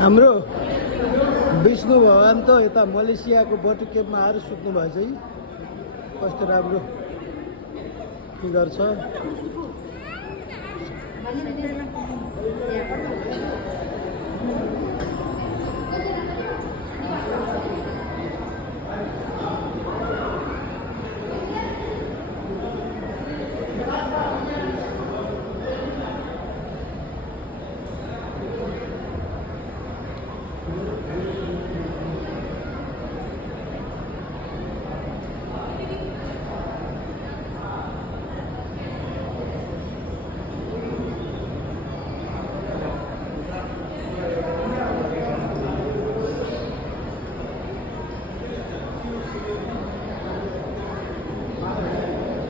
हाम्रो विष्णु भगवान त यता मलेसियाको बटु केपमा आएर सुत्नु भएछ है। कस्तो राम्रो फिगर छ।